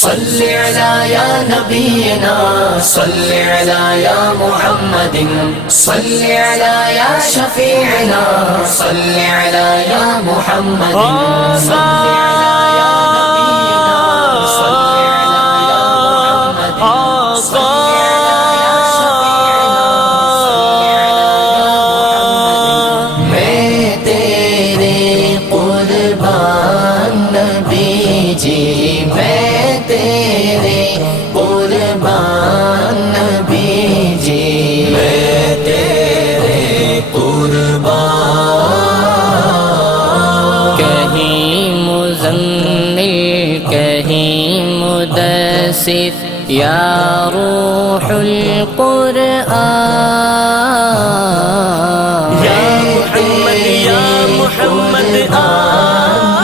صل علی یا نبینا صل علی یا محمد صل علی یا شفیعنا صل علی یا محمد صل علی یا نبینا صل علی یا محمد صل علی یا شفیعنا صل علی یا محمد میں تیرے قربان نبی جی میں تیرے قربان نبی جی میں تیرے قربان کہیں مزمل کہیں مدثر یا روح القرآن یا محمد یا محمد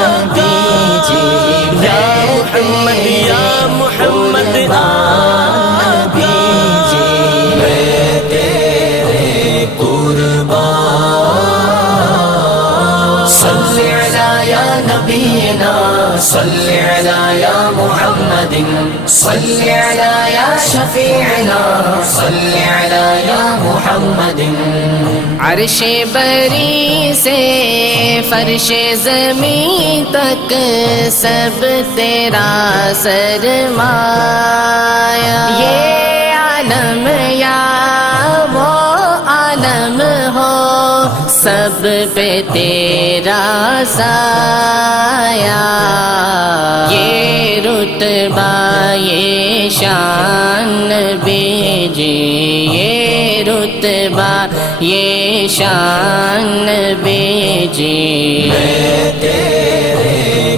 نبی جی یا محمد یا محمد نبی جی میں تیرے قربان صل علی یا نبینا صل علی یا محمد صل علی یا شفیعنا صل علی یا محمد عرش بری سے فرش زمین تک سب تیرا سرمایہ یہ عالم یا وہ عالم ہو سب پہ تیرا سایہ یہ رتبہ یہ شان نبی جی یہ رتبہ یہ شان نبی جی میں تیرے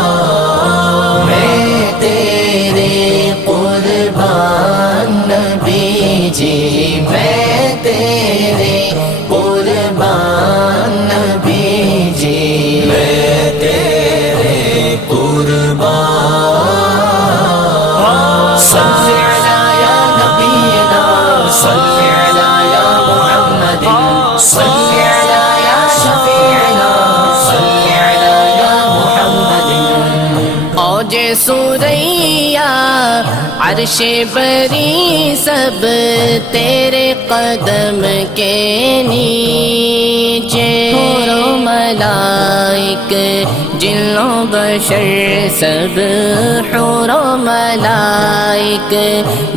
قربان میں تیرے قربان نبی جی میں تیرے قربان نبی جی میں تیرے قربان صل علی یا نبینا صل علی یا محمد صل علی یا شفیعنا صل علی یا محمد اوج سوریا عرش بری سب تیرے قدم کے نیچے حور و ملائک جن و بشر سب حور و ملائک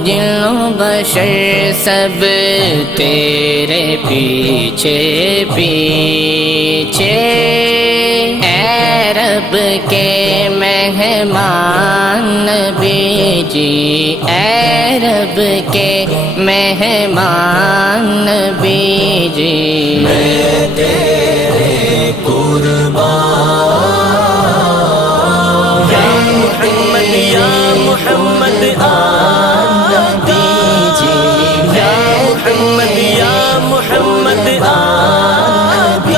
جن و بشر سب تیرے پیچھے پیچھے اے رب کے مہمان نبی جی اے رب کے مہمان نبی جی میں تیرے قربان یا محمد یا محمد نبی جی یا محمد یا محمد نبی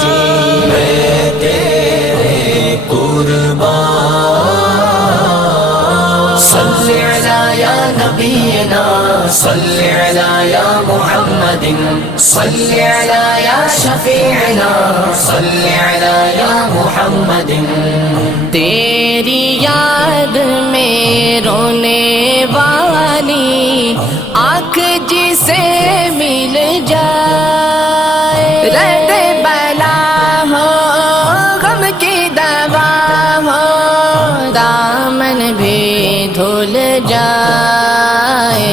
جی میں تیرے قربان صل علی یا نبینا صل علی یا محمد صل علی یا شفیعنا صل علی یا محمد تیری یاد میں رونے والی آنکھ جسے مل جائے رد بلا ہو غم کی دوا ہو دامن بھی دھل جائے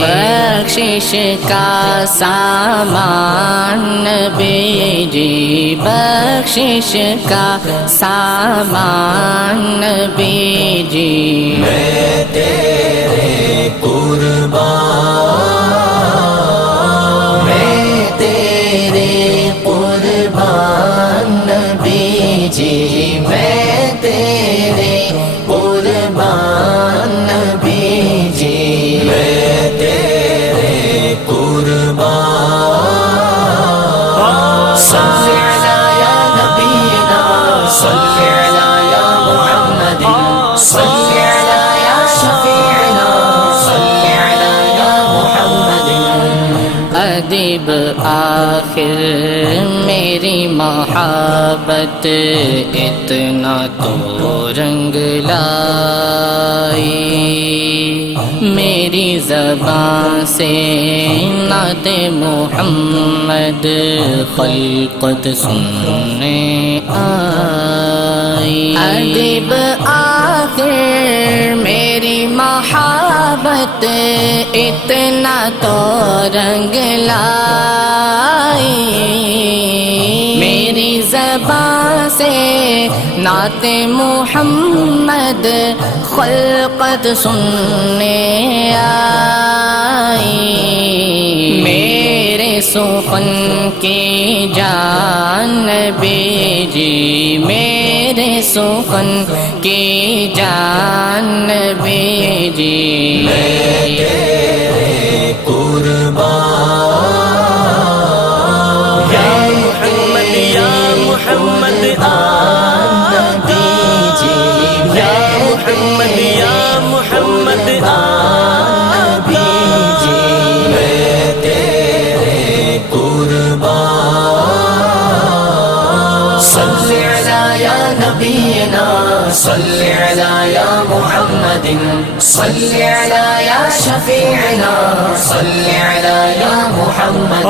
بخشش کا سامان نبی جی بخشش کا سامان نبی جی میں تیرے قربان میں تیرے قربان نبی جی میں تیرے قربان نبی جی میں تیرے قربان صل علی یا نبینا صل علی یا محمد صل علی یا شفیعنا صل علی یا محمد ادیب آخر میری محبت اتنا تو رنگ لائی، میری زبان سے نعت محمد خلقت سننے آئی۔ ادیب آخر میری محبت اتنا تو رنگ لائی، میری زبان سے نعت محمد خلقت سننے آئی، میرے سخن کی جان نبی جی، میرے سخن کی جان نبی جی، صل على يا محمد صل على يا شفيعنا صل على يا محمد